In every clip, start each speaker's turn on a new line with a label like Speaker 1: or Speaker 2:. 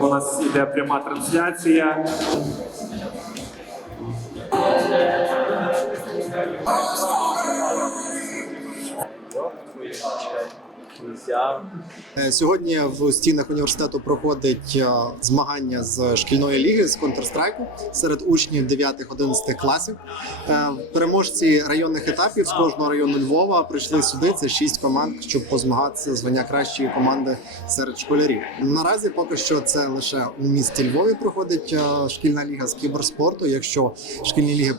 Speaker 1: У нас іде пряма трансляція.
Speaker 2: Е, Сьогодні в стінах університету проходить е, змагання з шкільної ліги з Counter-Strike серед учнів 9-11 класів. Е, Переможці районних етапів з кожного району Львова прийшли сюди. Це шість команд, щоб позмагатися звання кращої команди серед школярів. Наразі поки що це лише у місті Львові проходить шкільна ліга з кіберспорту. Якщо шкільні ліги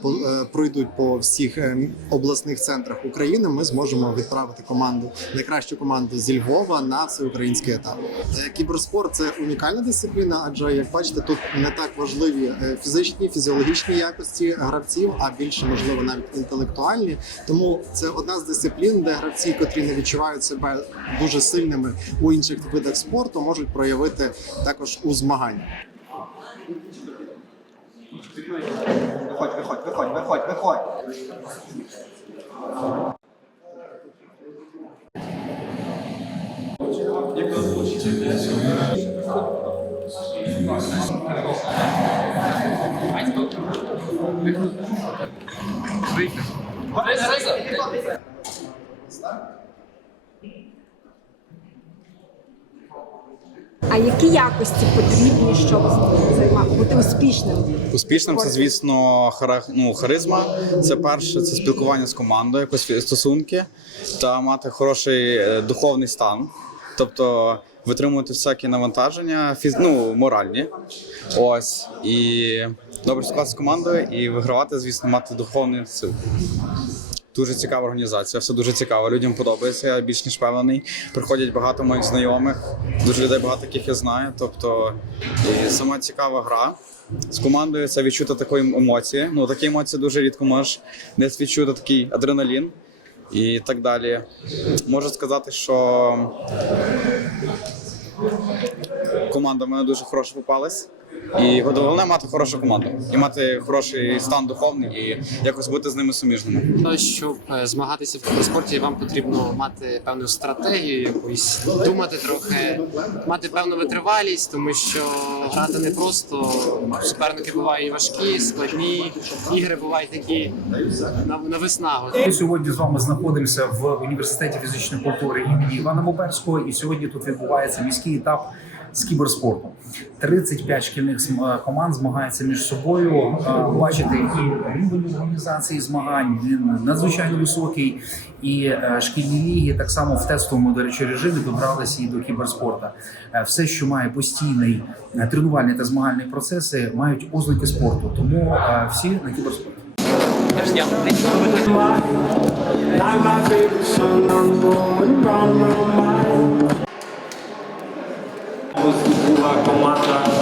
Speaker 2: пройдуть по всіх е, обласних центрах України, ми зможемо відправити команду найкращу команду зі Львова на всеукраїнський етап. Е, Кіберспорт це унікальна дисципліна, адже як бачите, тут не так важливі е, фізичні, фізіологічні якості гравців, а більше можливо навіть інтелектуальні. Тому це одна з дисциплін, де гравці, котрі не відчувають себе дуже сильними у інших видах спорту, можуть проявити також у змаганнях.
Speaker 3: Виходь, виходь, виходь, виходь, виходь.
Speaker 4: А які якості потрібні, щоб займа- бути успішним?
Speaker 5: Успішним це, звісно, хара... ну, харизма. Це перше, це спілкування з командою, якось стосунки та мати хороший е, духовний стан. Тобто витримувати всякі навантаження, фіз... ну, моральні. Ось. І добре спілкуватися з командою і вигравати, звісно, мати духовний сил. Дуже цікава організація, все дуже цікаво. Людям подобається, я більш ніж впевнений. Приходять багато моїх знайомих, дуже людей багато яких я знаю. Тобто і сама цікава гра. З командою це відчути такої емоції. Ну такі емоції дуже рідко можеш десь відчути такий адреналін і так далі. Можу сказати, що команда в мене дуже хороша попалась. І головне мати хорошу команду і мати хороший стан духовний і якось бути з ними суміжними.
Speaker 6: То, щоб е, змагатися в кіберспорті, вам потрібно мати певну стратегію, якусь думати трохи, мати певну витривалість, тому що грати не просто суперники бувають важкі, складні, ігри бувають такі на, на виснагу.
Speaker 7: Ми сьогодні з вами знаходимося в університеті фізичної культури імені Івана Боберського, і сьогодні тут відбувається міський етап з кіберспорту. 35 шкільних е, команд змагаються між собою. Е, Бачите, і рівень організації змагань він надзвичайно високий. І е, шкільні ліги так само в тестовому до речі режимі добралися і до кіберспорту. Е, Все, що має постійний тренувальний та змагальний процеси, мають ознаки спорту. Тому всі на кіберспорті.
Speaker 8: My Marco Mata